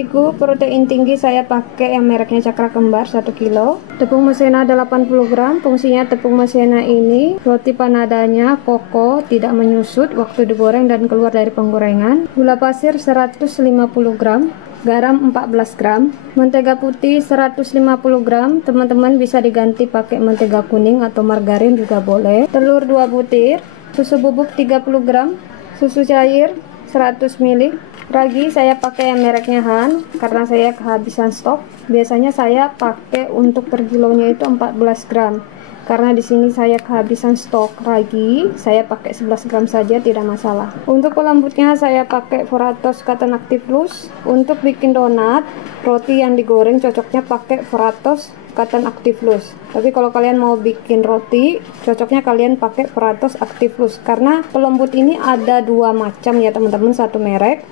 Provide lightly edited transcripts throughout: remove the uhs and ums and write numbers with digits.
terigu protein tinggi saya pakai yang mereknya Cakra Kembar 1 kilo. Tepung maizena 80 gram. Fungsinya tepung maizena ini roti panadanya kokoh, tidak menyusut waktu digoreng dan keluar dari penggorengan. Gula pasir 150 gram. Garam 14 gram, mentega putih 150 gram, teman-teman bisa diganti pakai mentega kuning atau margarin juga boleh. Telur 2 butir, susu bubuk 30 gram, susu cair 100 ml. Ragi saya pakai yang mereknya Han karena saya kehabisan stok. Biasanya saya pakai untuk per kilonya itu 14 gram. Karena di sini saya kehabisan stok ragi, saya pakai 11 gram saja, tidak masalah. Untuk pelembutnya saya pakai Foratos Cotton Active Plus. Untuk bikin donat, roti yang digoreng cocoknya pakai Foratos Cotton Active Plus. Tapi kalau kalian mau bikin roti, cocoknya kalian pakai Foratos Active Plus. Karena pelembut ini ada 2 macam ya teman-teman, satu merek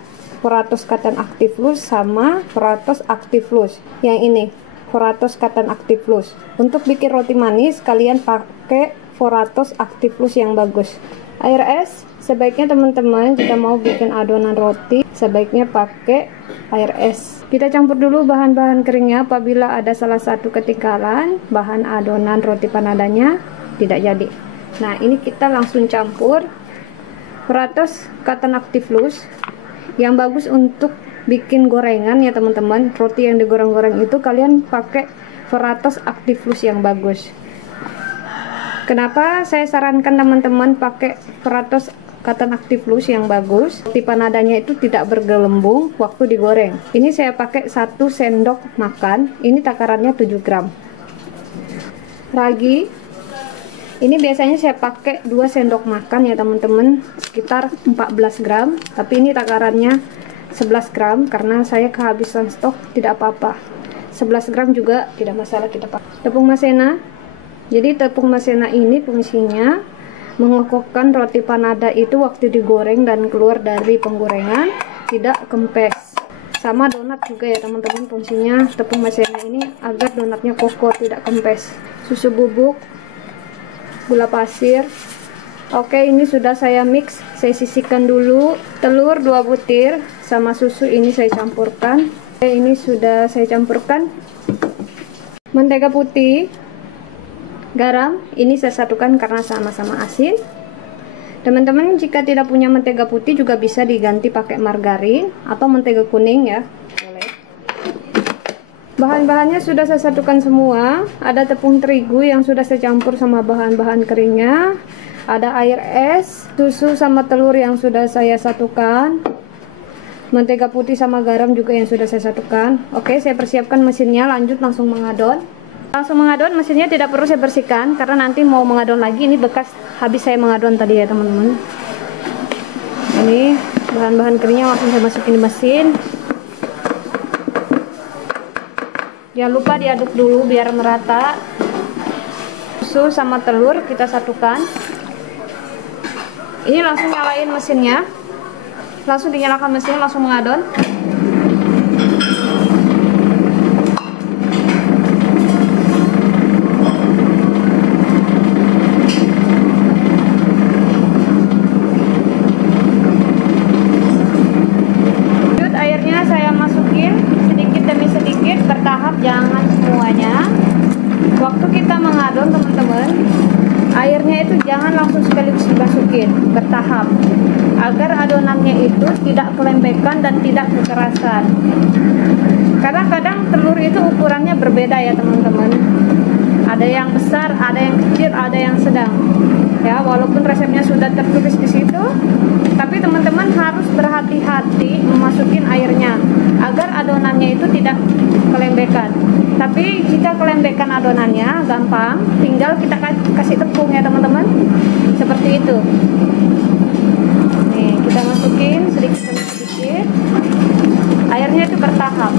Foratos Cotton Active Plus sama Foratos Active Plus. Yang ini Foratos Cotton Active Plus. Untuk bikin roti manis kalian pakai Foratos Active Plus yang bagus. Air es sebaiknya teman-teman jika mau bikin adonan roti sebaiknya pakai air es. Kita campur dulu bahan-bahan keringnya. Apabila ada salah satu ketinggalan bahan adonan roti panadanya tidak jadi. Nah ini kita langsung campur Foratos Cotton Active Plus yang bagus untuk bikin gorengan ya teman-teman. Roti yang digoreng-goreng itu kalian pakai Foratos Active Plus yang bagus. Kenapa saya sarankan teman-teman pakai Foratos Cotton Active Plus yang bagus? Roti panadanya itu tidak bergelembung waktu digoreng. Ini saya pakai 1 sendok makan. Ini takarannya 7 gram. Ragi ini biasanya saya pakai 2 sendok makan ya teman-teman, sekitar 14 gram. Tapi ini takarannya 11 gram karena saya kehabisan stok, tidak apa-apa. 11 gram juga tidak masalah kita pakai. Tepung maizena. Jadi tepung maizena ini fungsinya mengokohkan roti panada itu waktu digoreng dan keluar dari penggorengan, tidak kempes. Sama donat juga ya teman-teman, fungsinya tepung maizena ini agar donatnya kokoh, tidak kempes. Susu bubuk, gula pasir. Oke, ini sudah saya mix, saya sisihkan dulu. Telur 2 butir sama susu ini saya campurkan. Oke, ini sudah saya campurkan. Mentega putih, garam, ini saya satukan karena sama-sama asin. Teman-teman jika tidak punya mentega putih juga bisa diganti pakai margarin atau mentega kuning ya. Boleh. Bahan-bahannya sudah saya satukan semua. Ada tepung terigu yang sudah saya campur sama bahan-bahan keringnya. Ada air es, susu sama telur yang sudah saya satukan, mentega putih sama garam juga yang sudah saya satukan. Oke, saya persiapkan mesinnya, lanjut langsung mengadon. Langsung mengadon, mesinnya tidak perlu saya bersihkan karena nanti mau mengadon lagi. Ini bekas habis saya mengadon tadi ya teman-teman. Ini bahan-bahan keringnya langsung saya masukin di mesin. Jangan lupa diaduk dulu biar merata. Susu sama telur kita satukan. Ini langsung nyalain mesinnya, langsung dinyalakan mesinnya, langsung mengadon. Lanjut airnya saya masukin sedikit demi sedikit, bertahap, jangan semuanya. Waktu kita mengadon teman-teman, airnya itu jangan langsung sekaligus dimasukin, bertahap agar adonannya itu tidak kelembekan dan tidak kekerasan. Karena kadang telur itu ukurannya berbeda ya teman-teman. Ada yang besar, ada yang kecil, ada yang sedang. Ya, walaupun resepnya sudah tertulis di situ, tapi teman-teman harus berhati-hati memasukin airnya agar adonannya itu tidak kelembekan. Tapi jika kelembekan adonannya gampang, tinggal kita kasih tepung ya teman-teman, seperti itu. Nih kita masukin sedikit demi sedikit, airnya itu bertahap.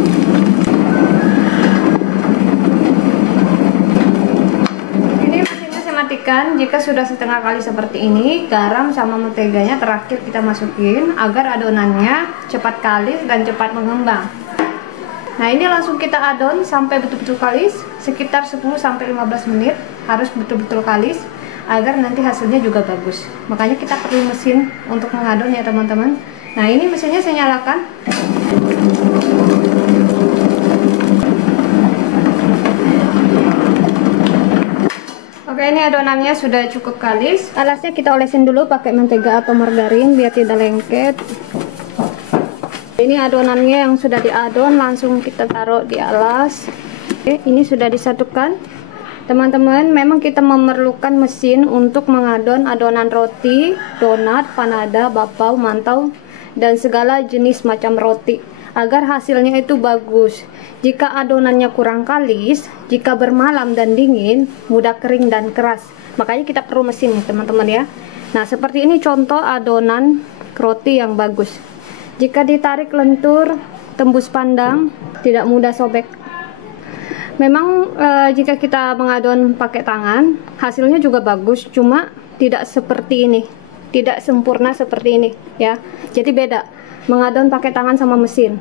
Ini mesinnya saya matikan. Jika sudah setengah kali seperti ini, garam sama menteganya terakhir kita masukin agar adonannya cepat kalis dan cepat mengembang. Nah ini langsung kita adon sampai betul-betul kalis, sekitar 10-15 menit harus betul-betul kalis agar nanti hasilnya juga bagus. Makanya kita perlu mesin untuk mengadon ya teman-teman. Nah ini mesinnya saya nyalakan. ini adonannya sudah cukup kalis. Alasnya kita olesin dulu pakai mentega atau margarin biar tidak lengket. Ini adonannya yang sudah diadon, langsung kita taruh di alas. Oke, ini sudah disatukan. Teman-teman, memang kita memerlukan mesin untuk mengadon adonan roti, donat, panada, bapau, mantau, dan segala jenis macam roti agar hasilnya itu bagus. Jika adonannya kurang kalis, jika bermalam dan dingin, mudah kering dan keras. Makanya kita perlu mesin, teman-teman ya. Nah, seperti ini contoh adonan roti yang bagus. Jika ditarik lentur, tembus pandang, tidak mudah sobek. Memang jika kita mengadon pakai tangan, hasilnya juga bagus, cuma tidak seperti ini, tidak sempurna seperti ini ya. Jadi beda mengadon pakai tangan sama mesin.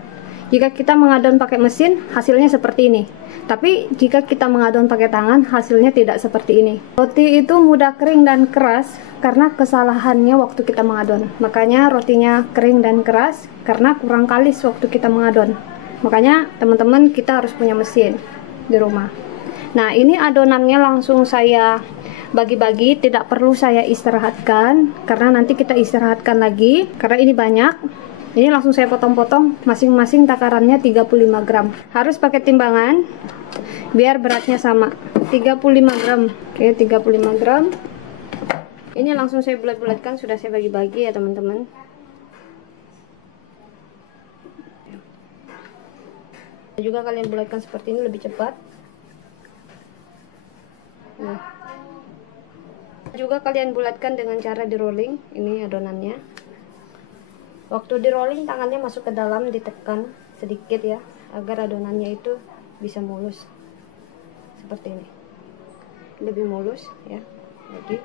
Jika kita mengadon pakai mesin, hasilnya seperti ini. Tapi jika kita mengadon pakai tangan, hasilnya tidak seperti ini. Roti itu mudah kering dan keras karena kesalahannya waktu kita mengadon. Makanya rotinya kering dan keras karena kurang kalis waktu kita mengadon. Makanya teman-teman kita harus punya mesin di rumah. Nah, ini adonannya langsung saya bagi-bagi, tidak perlu saya istirahatkan karena nanti kita istirahatkan lagi karena ini banyak. Ini langsung saya potong-potong, masing-masing takarannya 35 gram. Harus pakai timbangan biar beratnya sama. 35 gram. Oke, 35 gram. Ini langsung saya bulat-bulatkan, sudah saya bagi-bagi ya teman-teman. Juga kalian bulatkan seperti ini lebih cepat. Nah. Juga kalian bulatkan dengan cara di rolling. Ini adonannya. Waktu di rolling tangannya masuk ke dalam, ditekan sedikit ya, agar adonannya itu bisa mulus. Seperti ini. Lebih mulus ya. Jadi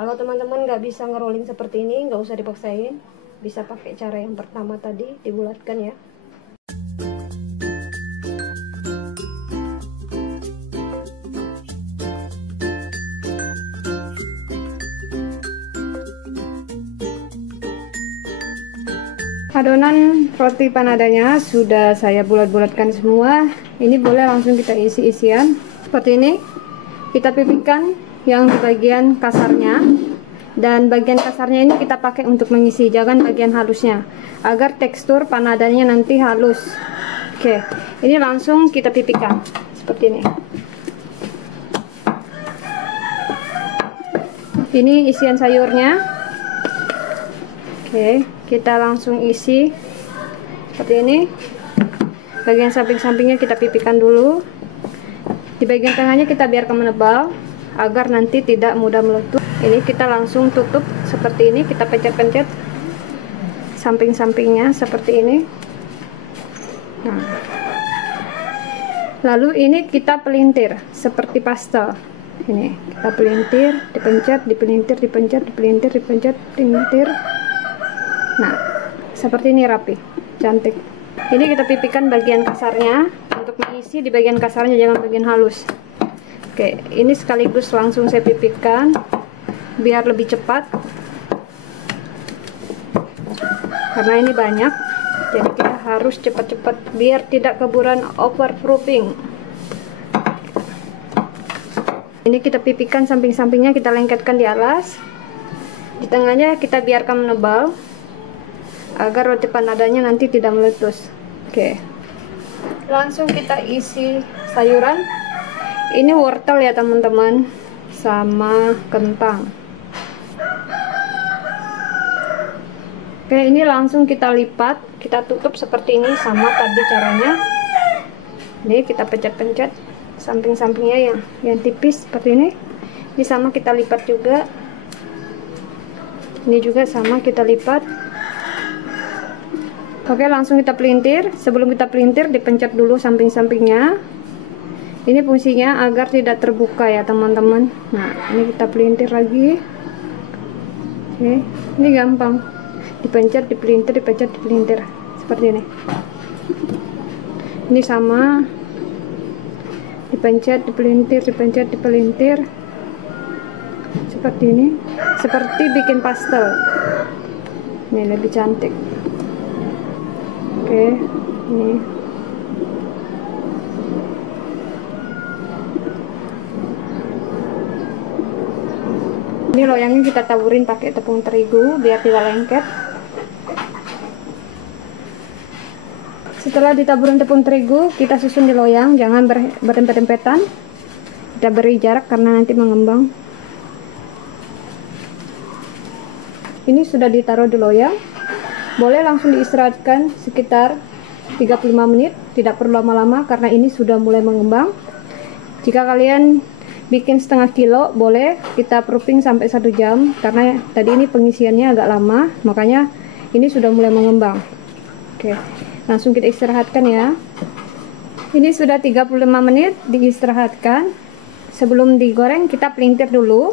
kalau teman-teman nggak bisa ngerolling seperti ini, nggak usah dipaksain. Bisa pakai cara yang pertama tadi, dibulatkan ya. Adonan roti panadanya sudah saya bulat-bulatkan semua. Ini boleh langsung kita isi-isian seperti ini. Kita pipihkan yang di bagian kasarnya, dan bagian kasarnya ini kita pakai untuk mengisi, jangan bagian halusnya, agar tekstur panadanya nanti halus. Oke, ini langsung kita pipihkan seperti ini. Ini isian sayurnya. Oke, kita langsung isi seperti ini. Bagian samping-sampingnya kita pipihkan dulu. Di bagian tengahnya kita biarkan menebal agar nanti tidak mudah meletup. Ini kita langsung tutup seperti ini. Kita pencet-pencet samping-sampingnya seperti ini. Nah, lalu ini kita pelintir seperti pastel. Ini kita pelintir, dipencet, dipelintir, dipencet, dipelintir, dipencet, dipelintir. Nah, seperti ini rapi, cantik. Ini kita pipihkan bagian kasarnya untuk mengisi di bagian kasarnya, jangan bagian halus. Oke, ini sekaligus langsung saya pipihkan biar lebih cepat. Karena ini banyak, jadi kita harus cepat-cepat biar tidak keburan overproofing. Ini kita pipihkan samping-sampingnya, kita lengketkan di alas. Di tengahnya kita biarkan menebal agar roti panadanya nanti tidak meletus. Oke, langsung kita isi sayuran. Ini wortel ya teman-teman, sama kentang. Oke, ini langsung kita lipat, kita tutup seperti ini, sama tadi caranya. Ini kita pencet-pencet samping-sampingnya yang tipis seperti ini. Ini sama kita lipat juga. Ini juga sama kita lipat. Oke, langsung kita pelintir. Sebelum kita pelintir, dipencet dulu samping-sampingnya. Ini fungsinya agar tidak terbuka ya teman-teman. Nah, ini kita pelintir lagi. Oke, ini gampang. Dipencet, dipelintir, dipencet, dipelintir. Seperti ini. Ini sama. Dipencet, dipelintir, dipencet, dipelintir. Seperti ini. Seperti bikin pastel. Ini lebih cantik. Oke, ini Ini loyangnya kita taburin pakai tepung terigu biar tidak lengket. Setelah ditaburin tepung terigu, kita susun di loyang, jangan berdempet-dempetan. Kita beri jarak karena nanti mengembang. Ini sudah ditaruh di loyang. Boleh langsung diistirahatkan sekitar 35 menit, tidak perlu lama-lama karena ini sudah mulai mengembang. Jika kalian bikin setengah kilo, boleh kita proofing sampai 1 jam karena tadi ini pengisiannya agak lama, makanya ini sudah mulai mengembang. Oke, langsung kita istirahatkan ya. Ini sudah 35 menit diistirahatkan. Sebelum digoreng kita pelintir dulu.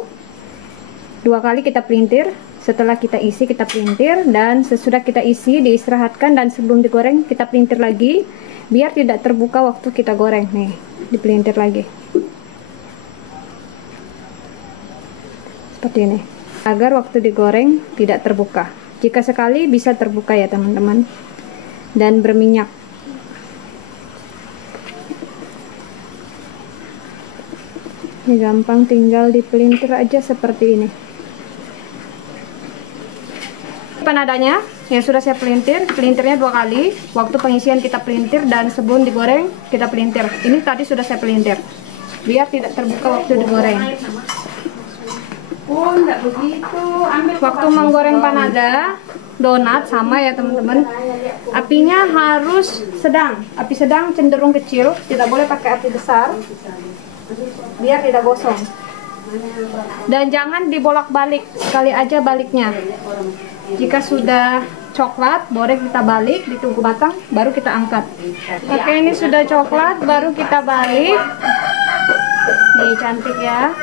2 kali kita pelintir. Setelah kita isi kita pelintir, dan sesudah kita isi diistirahatkan, dan sebelum digoreng kita pelintir lagi biar tidak terbuka waktu kita goreng. Nih, dipelintir lagi. Seperti ini. Agar waktu digoreng tidak terbuka. Jika sekali bisa terbuka ya teman-teman. Dan berminyak. Ini gampang, tinggal dipelintir aja seperti ini. Panadanya yang sudah saya pelintir, pelintirnya 2 kali. Waktu pengisian kita pelintir dan sebelum digoreng kita pelintir. Ini tadi sudah saya pelintir biar tidak terbuka waktu digoreng. Oh, enggak begitu. Waktu menggoreng panada donat sama ya teman-teman, apinya harus sedang. Api sedang cenderung kecil, tidak boleh pakai api besar biar tidak gosong. Dan jangan dibolak-balik, sekali aja baliknya. Jika sudah coklat, boleh kita balik, ditunggu matang, baru kita angkat. Oke, ini sudah coklat, baru kita balik. Nih, cantik ya.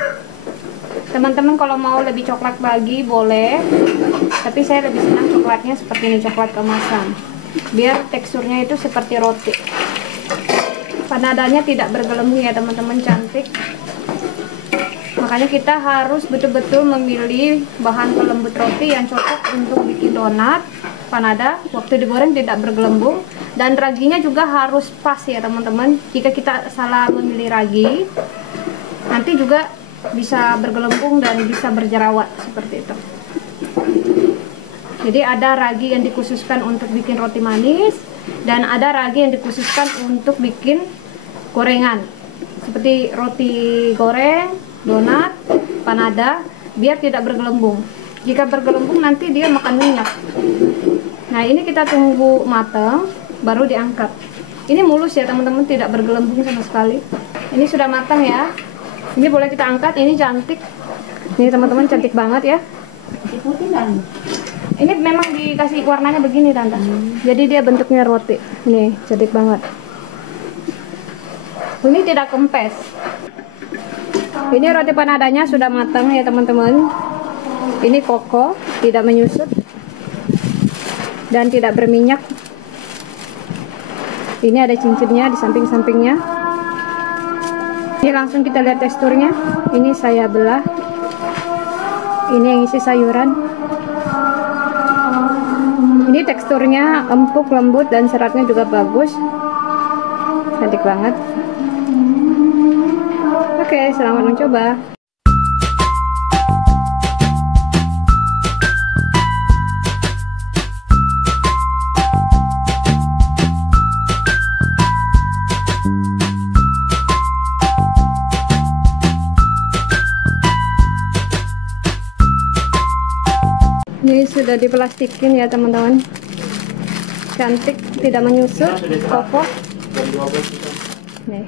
Teman-teman kalau mau lebih coklat lagi boleh, tapi saya lebih senang coklatnya seperti ini, coklat kemasan. Biar teksturnya itu seperti roti. Panadanya tidak bergelembung ya teman-teman, cantik. Makanya kita harus betul-betul memilih bahan pelembut roti yang cocok untuk bikin donat panada. Waktu digoreng tidak bergelembung, dan raginya juga harus pas ya teman-teman. Jika kita salah memilih ragi, nanti juga bisa bergelembung dan bisa berjerawat seperti itu. Jadi ada ragi yang dikhususkan untuk bikin roti manis, dan ada ragi yang dikhususkan untuk bikin gorengan seperti roti goreng, donat, panada, biar tidak bergelembung. Jika bergelembung nanti dia makan minyak. Nah, ini kita tunggu matang baru diangkat. Ini mulus ya teman-teman, tidak bergelembung sama sekali. Ini sudah matang ya. Ini boleh kita angkat, ini cantik. Ini teman-teman, cantik banget ya. Ini memang dikasih warnanya begini tante. Jadi dia bentuknya roti. Nih, cantik banget. Ini tidak kempes. Ini roti panadanya sudah matang ya teman-teman. Ini kokoh, tidak menyusut dan tidak berminyak. Ini ada cincinnya di samping-sampingnya. Ini langsung kita lihat teksturnya. Ini saya belah. Ini yang isi sayuran. Ini teksturnya empuk, lembut, dan seratnya juga bagus. Cantik banget. Oke, selamat mencoba. Ini sudah diplastikin ya teman-teman. Cantik, tidak menyusut, kokoh. Nih.